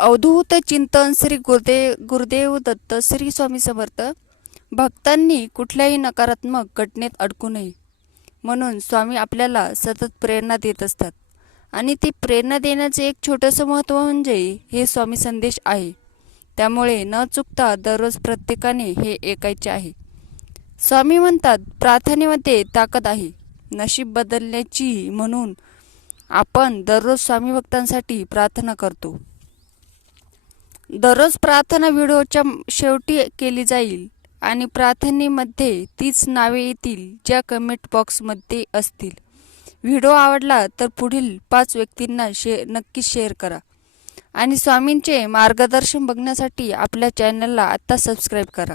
अवधूत चिंतन श्री गुरुदेव गुरुदेव दत्त श्री स्वामी समर्थ. भक्तांनी कुठल्याही नकारात्मक घटनेत अडकू नये. म्हणून स्वामी आपल्याला सतत प्रेरणा देत असतात. आणि ती प्रेरणा देण्याचे एक छोटंसं महत्त्व म्हणजे हे स्वामी संदेश आहे. त्यामुळे न चुकता दररोज प्रत्येकाने हे ऐकायचे आहे. स्वामी म्हणतात प्रार्थनेमध्ये ताकद आहे. नशीब बदलण्याची म्हणून आपण दररोज स्वामी भक्तांसाठी प्रार्थना करतो. दररोज प्रार्थना व्हिडिओच्या शेवटी केली जाईल आणि प्रार्थनेमध्ये तीच नावे येतील ज्या कमेंट बॉक्समध्ये असतील. व्हिडिओ आवडला तर पुढील पाच व्यक्तींना शे नक्की शेअर करा. आणि स्वामींचे मार्गदर्शन बघण्यासाठी आपल्या चॅनलला आत्ता सबस्क्राईब करा.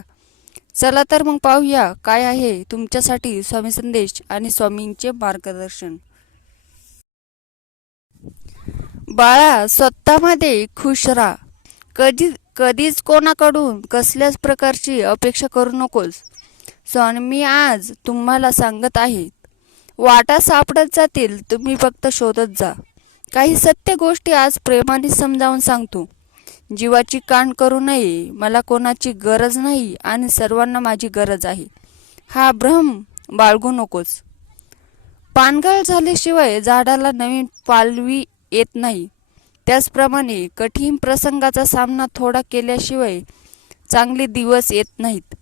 चला तर मग पाहूया काय आहे तुमच्यासाठी स्वामी संदेश आणि स्वामींचे मार्गदर्शन. बाळा स्वतःमध्ये खुश राहा. कधी कधीच कोणाकडून कसल्याच प्रकारची अपेक्षा करू नकोस. सण मी आज तुम्हाला सांगत आहे. वाटा सापडत जातील तुम्ही फक्त शोधत जा. काही सत्य गोष्टी आज प्रेमाने समजावून सांगतो. जीवाची कान करू नये मला कोणाची गरज नाही आणि सर्वांना माझी गरज आहे. हा भ्रम बाळगू नकोस. पानगळ झाल्याशिवाय झाडाला नवीन पालवी येत नाही. त्याचप्रमाणे कठीण प्रसंगाचा सामना थोडा केल्याशिवाय चांगले दिवस येत नाहीत.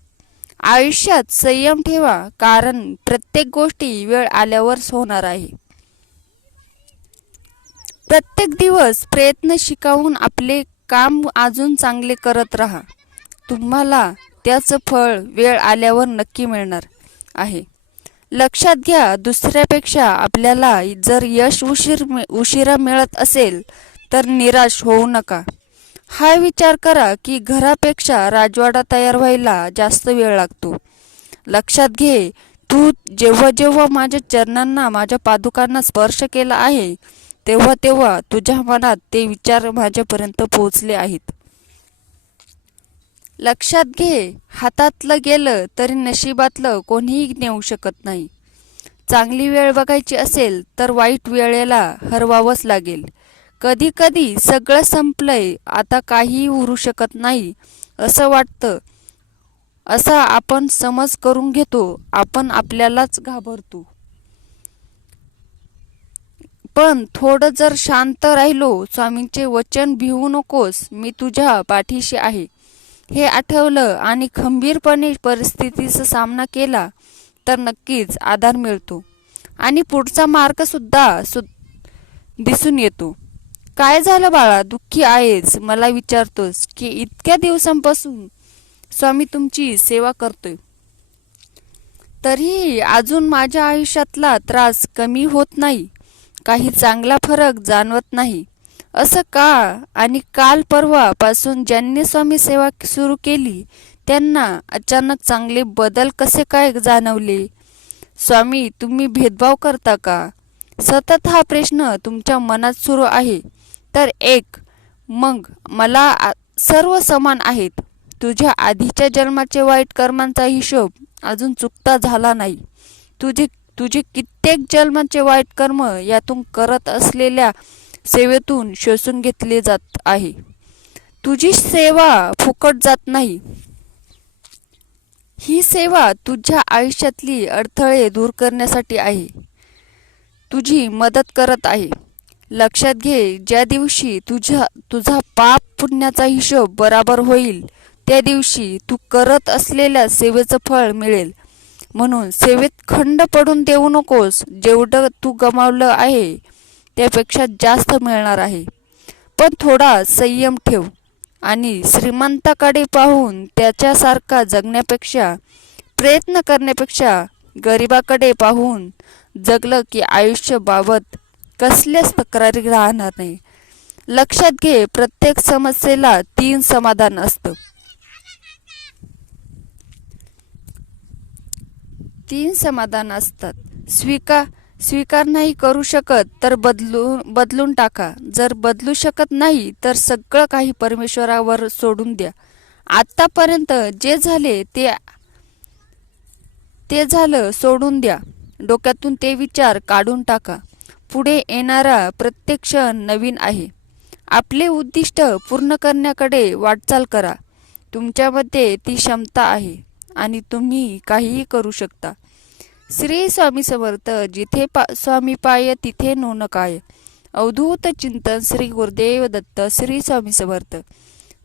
आयुष्यात संयम ठेवा कारण प्रत्येक गोष्टी वेळ आल्यावरच होणार आहे. प्रत्येक दिवस प्रयत्न शिकावून आपले काम अजून चांगले करत राहा. तुम्हाला त्याचं फळ वेळ आल्यावर नक्की मिळणार आहे. लक्षात घ्या दुसऱ्यापेक्षा आपल्याला जर यश उशीर उशिरा मिळत असेल तर निराश होऊ नका. हा विचार करा की घरापेक्षा राजवाडा तयार व्हायला जास्त वेळ लागतो. लक्षात घे तू जेव्हा जेव्हा माझ्या चरणांना माझ्या पादुकांना स्पर्श केला आहे तेव्हा तेव्हा तुझ्या मनात ते विचार माझ्यापर्यंत पोहोचले आहेत. लक्षात घे हातातलं गेलं तरी नशिबातलं कोणीही नेऊ शकत नाही. चांगली वेळ बघायची असेल तर वाईट वेळेला हरवावंच लागेल. कधी कधी सगळं संपलंय आता काहीही उरू शकत नाही असं वाटतं. असा आपण समज करून घेतो आपण आपल्यालाच घाबरतो. पण थोडं जर शांत राहिलो स्वामींचे वचन भिवू नकोस मी तुझ्या पाठीशी आहे. हे आठवलं आणि खंबीरपणे परिस्थितीचा सामना केला तर नक्कीच आधार मिळतो. आणि पुढचा मार्ग सुद्धा सु दिसून येतो. काय झालं बाळा? दुःखी आहेस. मला विचारतोस की इतक्या दिवसांपासून स्वामी तुमची सेवा करतोय. तरीही अजून माझ्या आयुष्यातला त्रास कमी होत नाही. काही चांगला फरक जाणवत नाही. असं का? आणि काल परवापासून ज्यांनी स्वामी सेवा सुरू केली त्यांना अचानक चांगले बदल कसे काय जाणवले? स्वामी तुम्ही भेदभाव करता का? सतत हा प्रश्न तुमच्या मनात सुरू आहे. तर एक मग मला आ- सर्व समान आहेत. तुझ्या आधीच्या जन्माचे वाईट कर्मांचा हिशोब अजून चुकता झाला नाही. तुझे तुझे कित्येक जन्माचे वाईट कर्म यातून करत असलेल्या सेवेतून शोषून घेतले जात आहे. तुझी सेवा फुकट जात नाही. ही सेवा तुझ्या आयुष्यातली अडथळे दूर करण्यासाठी आहे. तुझी मदत करत आहे. लक्षात घे ज्या दिवशी तुझ्या तुझा पाप पुण्याचा हिशोब बराबर होईल त्या दिवशी तू करत असलेल्या सेवेचं फळ मिळेल. म्हणून सेवेत खंड पडून देऊ नकोस जेवढं तू गमावलं आहे त्यापेक्षा जास्त मिळणार आहे. पण थोडा संयम ठेव आणि श्रीमंताकडे पाहून त्याच्यासारखा जगण्यापेक्षा प्रयत्न करण्यापेक्षा गरिबाकडे पाहून जगलं की आयुष्याबाबत कसल्याच तक्रारी राहणार नाही. लक्षात घे प्रत्येक समस्येला तीन समाधान असतं. तीन समाधान असतात. स्वीकार स्वीकार नाही करू शकत तर बदलून बदलून टाका. जर बदलू शकत नाही तर सगळं काही परमेश्वरावर सोडून द्या. आत्तापर्यंत जे झाले ते ते झालं सोडून द्या. डोक्यातून ते विचार काढून टाका. पुढे येणारा प्रत्येक क्षण नवीन आहे. आपले उद्दिष्ट पूर्ण करण्याकडे वाटचाल करा. तुमच्यामध्ये ती क्षमता आहे आणि तुम्ही काहीही करू शकता. श्री स्वामी समर्थ जिथे पा स्वामी पाय तिथे नोन काय अवधूत चिंतन श्री गुरुदेव दत्त श्री स्वामी समर्थ.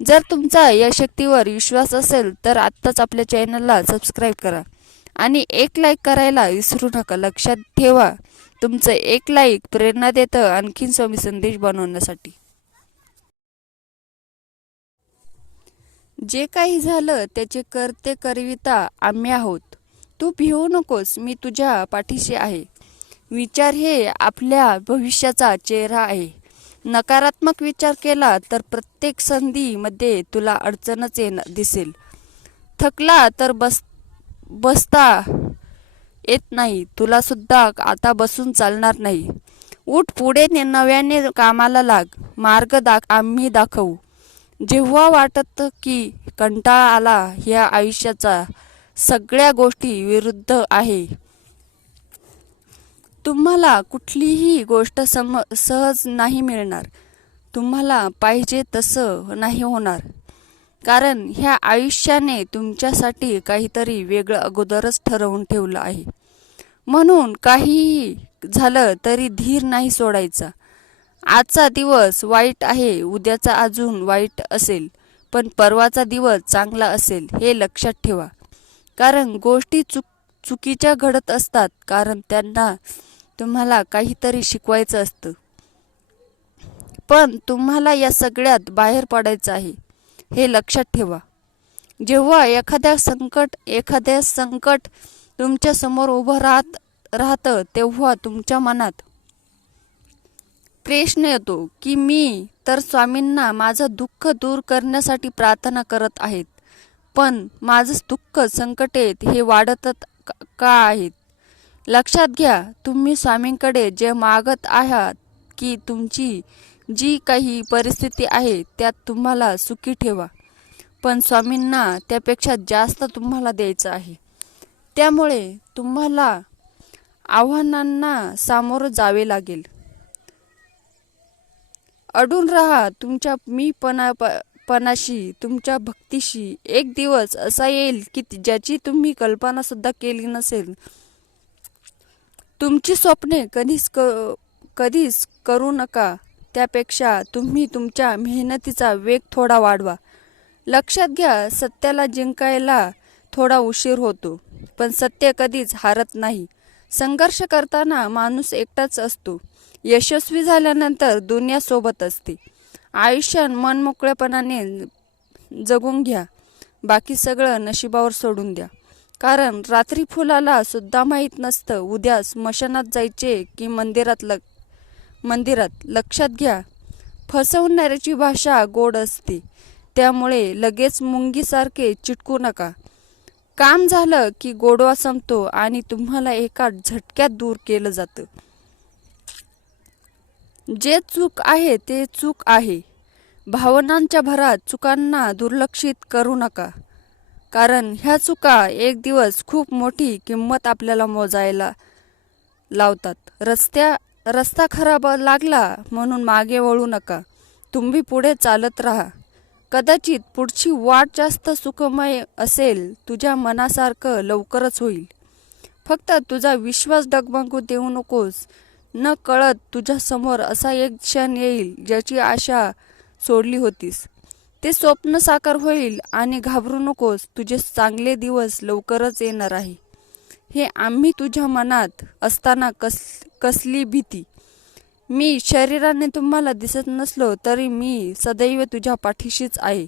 जर तुमचा या शक्तीवर विश्वास असेल तर आत्ताच आपल्या चॅनलला सबस्क्राईब करा आणि एक लाईक करायला विसरू नका. लक्षात ठेवा. तुमचं एक लाईक प्रेरणा देतं आणखीन स्वामी संदेश बनवण्यासाठी. जे काही झालं त्याचे करते करविता आम्ही आहोत. तू भिवू नकोस मी तुझ्या पाठीशी आहे. विचार हे आपल्या भविष्याचा चेहरा आहे. नकारात्मक विचार केला तर प्रत्येक संधीमध्ये तुला अडचणच येणं दिसेल. थकला तर बस बसता येत नाही. तुला सुद्धा आता बसून चालणार नाही. उठ पुढे ने- नव्याने कामाला लाग. मार्ग दाख आम्ही दाखवू. जेव्हा वाटत की कंटाळा आला ह्या आयुष्याचा सगळ्या गोष्टी विरुद्ध आहे. तुम्हाला कुठलीही गोष्ट सम सहज नाही मिळणार. तुम्हाला पाहिजे तसं नाही होणार. कारण ह्या आयुष्याने तुमच्यासाठी काहीतरी वेगळं अगोदरच ठरवून ठेवलं आहे. म्हणून काहीही झालं तरी धीर नाही सोडायचा. आजचा दिवस वाईट आहे उद्याचा अजून वाईट असेल पण परवाचा दिवस चांगला असेल हे लक्षात ठेवा. कारण गोष्टी चुक चुकीच्या घडत असतात कारण त्यांना तुम्हाला काहीतरी शिकवायचं असतं. पण तुम्हाला या सगळ्यात बाहेर पडायचं आहे. हे लक्षात ठेवा. जेव्हा एखाद्या संकट एखाद्या संकट तुमच्यासमोर उभं राहत राहतं तेव्हा तुमच्या मनात प्रश्न येतो की मी तर स्वामींना माझं दुःख दूर करण्यासाठी प्रार्थना करत आहेत पण माझं दुःख संकटेत हे वाढतच का आहेत? लक्षात घ्या तुम्ही स्वामींकडे जे मागत आहात की तुमची जी काही परिस्थिती आहे त्यात तुम्हाला सुखी ठेवा. पण स्वामींना त्यापेक्षा जास्त तुम्हाला द्यायचं आहे. त्यामुळे तुम्हाला आव्हानांना सामोरं जावे लागेल. अडून राहा तुमच्या मी पणा पणाशी तुमच्या भक्तीशी. एक दिवस असा येईल की ज्याची तुम्ही कल्पना सुद्धा केली नसेल. तुमची स्वप्ने कधीच क कधीच करू नका. त्यापेक्षा तुम्ही तुमच्या मेहनतीचा वेग थोडा वाढवा. लक्षात घ्या सत्याला जिंकायला थोडा उशीर होतो पण सत्य कधीच हारत नाही. संघर्ष करताना माणूस एकटाच असतो. यशस्वी झाल्यानंतर दुनिया सोबत असते. आयुष्यात मनमोकळेपणाने जगून घ्या. बाकी सगळं नशिबावर सोडून द्या. कारण रात्री फुलाला सुद्धा माहीत नसतं उद्या स्मशानात जायचे की मंदिरात लग मंदिरात. लक्षात घ्या फसवणाऱ्याची भाषा गोड असते. त्यामुळे लगेच मुंगीसारखे चिटकू नका. काम झालं की गोडवा संपतो आणि तुम्हाला एका झटक्यात दूर केलं जातं. जे चूक आहे ते चूक आहे. भावनांच्या भरात चुकांना दुर्लक्षित करू नका. कारण ह्या चुका एक दिवस खूप मोठी किंमत आपल्याला मोजायला लावतात. रस्त्या रस्ता खराब लागला म्हणून मागे वळू नका. तुम्ही पुढे चालत राहा. कदाचित पुढची वाट जास्त सुखमय असेल तुझ्या मनासारखं लवकरच होईल. फक्त तुझा विश्वास डगमगू देऊ नकोस. न कळत तुझ्यासमोर असा एक क्षण येईल ज्याची आशा सोडली होतीस. ते स्वप्न साकार होईल आणि घाबरू नकोस. तुझे चांगले दिवस लवकरच येणार आहे. हे आम्ही तुझ्या मनात असताना कस कसली भीती? मी शरीराने तुम्हाला दिसत नसलो तरी मी सदैव तुझ्या पाठीशीच आहे.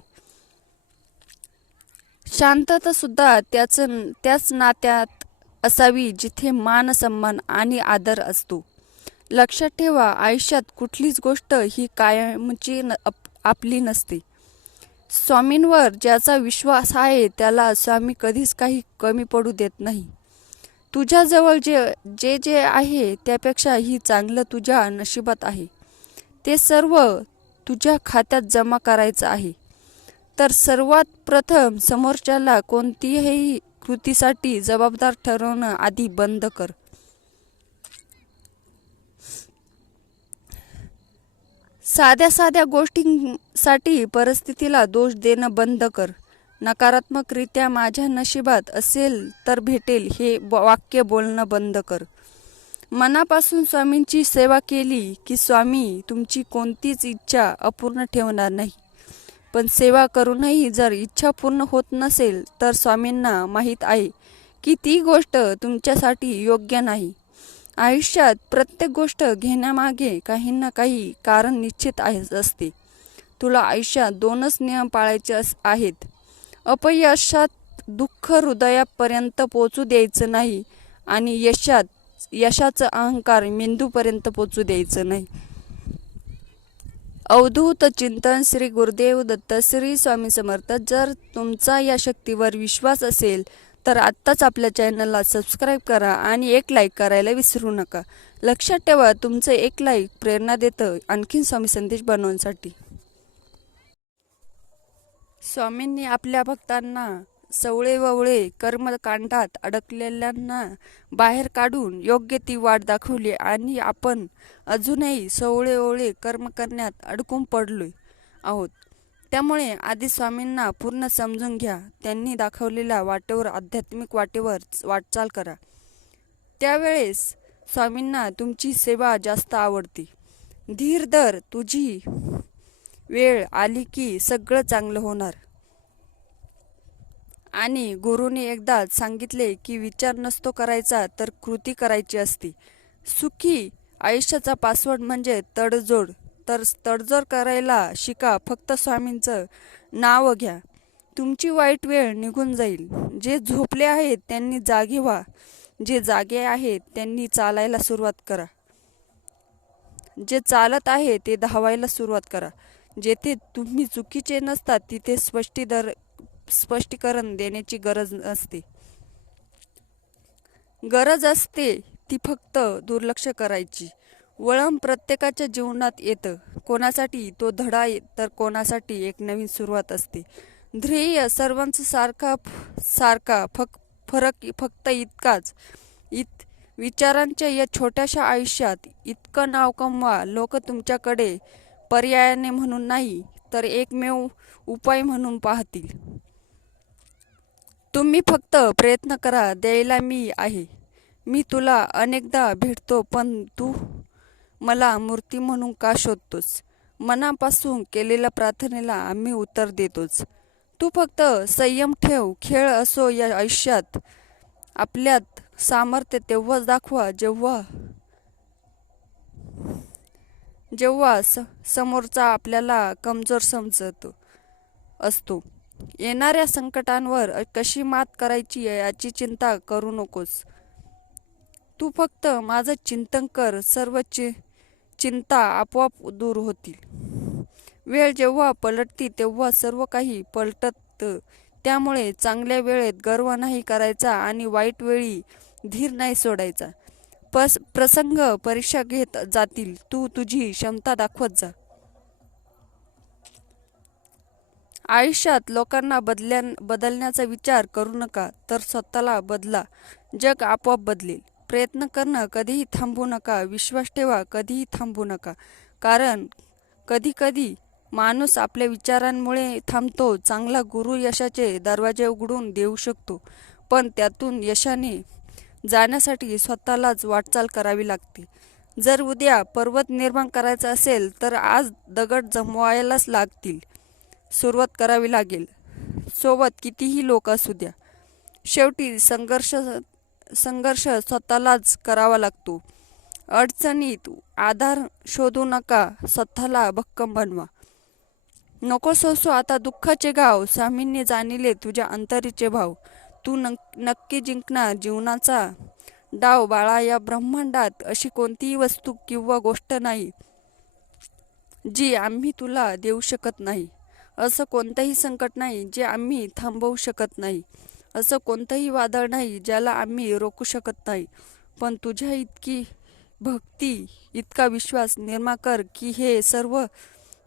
शांतता सुद्धा त्याच त्याच नात्यात असावी जिथे मान सन्मान आणि आदर असतो. लक्षात ठेवा आयुष्यात कुठलीच गोष्ट ही कायमची न- आप- आपली नसते. स्वामींवर ज्याचा विश्वास आहे त्याला स्वामी कधीच काही कमी पडू देत नाही. तुझ्याजवळ जे जे जे आहे त्यापेक्षा ही चांगलं तुझ्या नशिबात आहे. ते सर्व तुझ्या खात्यात जमा करायचं आहे. तर सर्वात प्रथम समोरच्याला कोणतीही कृतीसाठी जबाबदार ठरवणं आधी बंद कर. साध्या साध्या गोष्टींसाठी परिस्थितीला दोष देणं बंद कर. नकारात्मकरित्या माझ्या नशिबात असेल तर भेटेल हे ब- वाक्य बोलणं बंद कर. मनापासून स्वामींची सेवा केली की स्वामी तुमची कोणतीच इच्छा अपूर्ण ठेवणार नाही. पण सेवा करूनही जर इच्छा पूर्ण होत नसेल तर स्वामींना माहीत आहे की ती गोष्ट तुमच्यासाठी योग्य नाही. आयुष्यात प्रत्येक गोष्ट घेण्यामागे काही ना काही कारण निश्चित आहे असते. तुला आयुष्यात दोनच नियम पाळायचे आहेत. अपयशात दुःख हृदयापर्यंत पोचू द्यायचं नाही आणि यशात यशाचं अहंकार मेंदूपर्यंत पोचू द्यायचं नाही. अवधूत चिंतन श्री गुरुदेव दत्त श्री स्वामी समर्थ. जर तुमचा या शक्तीवर विश्वास असेल तर आत्ताच आपल्या चॅनलला सबस्क्राईब करा आणि एक लाईक करायला विसरू नका. लक्षात ठेवा तुमचं एक लाईक प्रेरणा देतं आणखीन स्वामी संदेश बनवण्यासाठी. स्वामींनी आपल्या भक्तांना सवळे ववळे कर्मकांडात अडकलेल्यांना बाहेर काढून योग्य ती वाट दाखवली आणि आपण अजूनही सवळे ओवळे कर्म करण्यात अडकून पडलो आहोत. त्यामुळे आधी स्वामींना पूर्ण समजून घ्या. त्यांनी दाखवलेल्या वाटेवर आध्यात्मिक वाटेवर वाटचाल करा. त्यावेळेस स्वामींना तुमची सेवा जास्त आवडते. धीर दर तुझी वेळ आली की सगळं चांगलं होणार. आणि गुरुने एकदा सांगितले की विचार नसतो करायचा तर कृती करायची असती. सुखी आयुष्याचा पासवर्ड म्हणजे तडजोड. तर तडजोड करायला शिका फक्त स्वामींचं नाव घ्या. तुमची वाईट वेळ निघून जाईल. जे झोपले आहेत त्यांनी जागे व्हा. जे जागे आहेत त्यांनी चालायला सुरुवात करा. जे चालत आहे ते धावायला सुरुवात करा. जेथे तुम्ही चुकीचे नसतात तिथे स्पष्टीदर स्पष्टीकरण देण्याची गरज असते गरज असते ती फक्त दुर्लक्ष करायची. वळण प्रत्येकाच्या जीवनात येतं. कोणासाठी तो धडा तर कोणासाठी एक नवीन सुरुवात असते. ध्येय सर्वांचं सारखा सारखा फक फरक फक्त इतकाच. इत विचारांच्या या छोट्याशा आयुष्यात इतकं नाव कमवा लोक तुमच्याकडे पर्यायाने म्हणून नाही तर एकमेव उपाय म्हणून पाहतील. तुम्ही फक्त प्रयत्न करा द्यायला मी आहे. मी तुला अनेकदा भेटतो पण तू मला मूर्ती म्हणून का शोधतोस? मनापासून केलेल्या प्रार्थनेला आम्ही उत्तर देतोच. तू फक्त संयम ठेव खेळ असो या आयुष्यात. आपल्यात सामर्थ्य तेव्हाच दाखवा जेव्हा जेव्हा स समोरचा आपल्याला कमजोर समजतो असतो. येणाऱ्या संकटांवर कशी मात करायची याची चिंता करू नकोस. तू फक्त माझं चिंतन कर सर्व चि चिंता आपोआप दूर होतील. वेळ जेव्हा पलटती तेव्हा सर्व काही पलटत त्यामुळे चांगल्या वेळेत गर्व नाही करायचा आणि वाईट वेळी धीर नाही सोडायचा. पस प्रसंग परीक्षा घेत जातील. तू तुझी क्षमता दाखवत जा. आयुष्यात लोकांना बदल्या बदलण्याचा विचार करू नका तर स्वतःला बदला. जग आपोआप बदलेल. प्रयत्न करणं कधीही थांबू नका. विश्वास ठेवा कधीही थांबू नका. कारण कधी कधी माणूस आपल्या विचारांमुळे थांबतो चांगला गुरु यशाचे दरवाजे उघडून देऊ शकतो. पण त्यातून यशाने जाण्यासाठी स्वतःलाच वाटचाल करावी लागते. जर उद्या पर्वत निर्माण करायचा असेल तर आज दगड जमवायलाच लागतील. सुरुवात करावी लागेल. सोबत कितीही लोक असू द्या. शेवटी संघर्ष संघर्ष स्वतःलाच करावा लागतो. अडचणीत आधार शोधू नका स्वतःला भक्कम बनवा. नको सोसो आता दुःखाचे गाव स्वामींनी जाणिले तुझ्या अंतरीचे भाव. तू नक्की जिंकणार जीवनाचा डाव बाळा या ब्रह्मांडात अशी कोणतीही वस्तू किंवा गोष्ट नाही जी आम्ही तुला देऊ शकत नाही. असं कोणतंही संकट नाही जे आम्ही थांबवू शकत नाही. असं कोणतंही वादळ नाही ज्याला आम्ही रोखू शकत नाही. पण तुझ्या इतकी भक्ती इतका विश्वास निर्माण कर की हे सर्व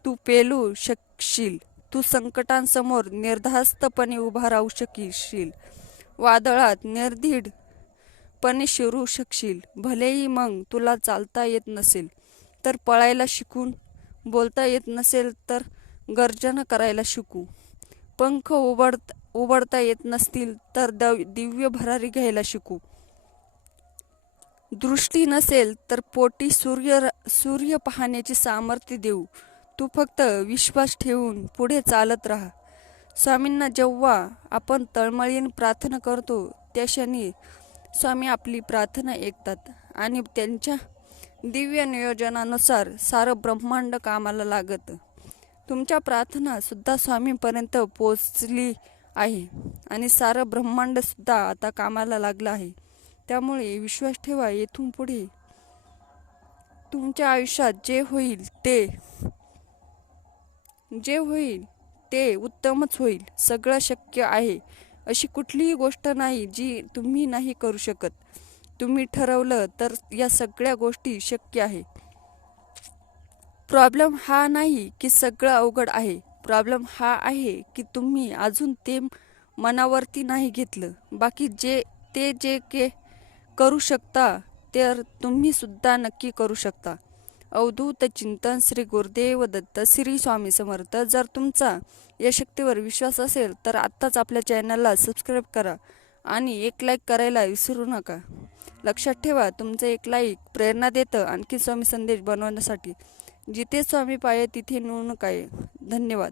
तू पेलू शकशील. तू संकटांसमोर निर्धास्तपणे उभा राहू शकशील. वादळात निर्धीडपणे शिरू शकशील. भलेही मग तुला चालता येत नसेल तर पळायला शिकून. बोलता येत नसेल तर गर्जना करायला शिकू. पंख उबड उबडता येत नसतील तर दव दिव्य भरारी घ्यायला शिकू. दृष्टी नसेल तर पोटी सूर्य सूर्य पाहण्याचे सामर्थ्य देऊ. तू फक्त विश्वास ठेवून पुढे चालत राहा. स्वामींना जेव्हा आपण तळमळीने प्रार्थना करतो त्या क्षणी स्वामी आपली प्रार्थना ऐकतात आणि त्यांच्या दिव्य नियोजनानुसार सारं ब्रह्मांड कामाला लागत. तुमच्या प्रार्थनासुद्धा स्वामीपर्यंत स्वामींपर्यंत पोचली आहे आणि सारं ब्रह्मांडसुद्धा आता कामाला लागलं आहे. त्यामुळे विश्वास ठेवा येथून पुढे तुमच्या आयुष्यात जे होईल ते जे होईल ते उत्तमच होईल सगळं शक्य आहे. अशी कुठलीही गोष्ट नाही जी तुम्ही नाही करू शकत. तुम्ही ठरवलं तर या सगळ्या गोष्टी शक्य आहे. प्रॉब्लेम हा नाही की सगळं अवघड आहे. प्रॉब्लेम हा आहे की तुम्ही अजून ते मनावरती नाही घेतलं. बाकी जे ते जे के करू शकता तर तुम्हीसुद्धा नक्की करू शकता. अवधूत चिंतन श्री गुरुदेव दत्त श्री स्वामी समर्थ. जर तुमचा या शक्तीवर विश्वास असेल तर आत्ताच आपल्या चॅनलला सबस्क्राईब करा आणि एक लाईक करायला विसरू नका. लक्षात ठेवा तुमचं एक लाईक प्रेरणा देतं आणखी स्वामी संदेश बनवण्यासाठी. जिथे स्वामी पाये तिथे नू काय. धन्यवाद.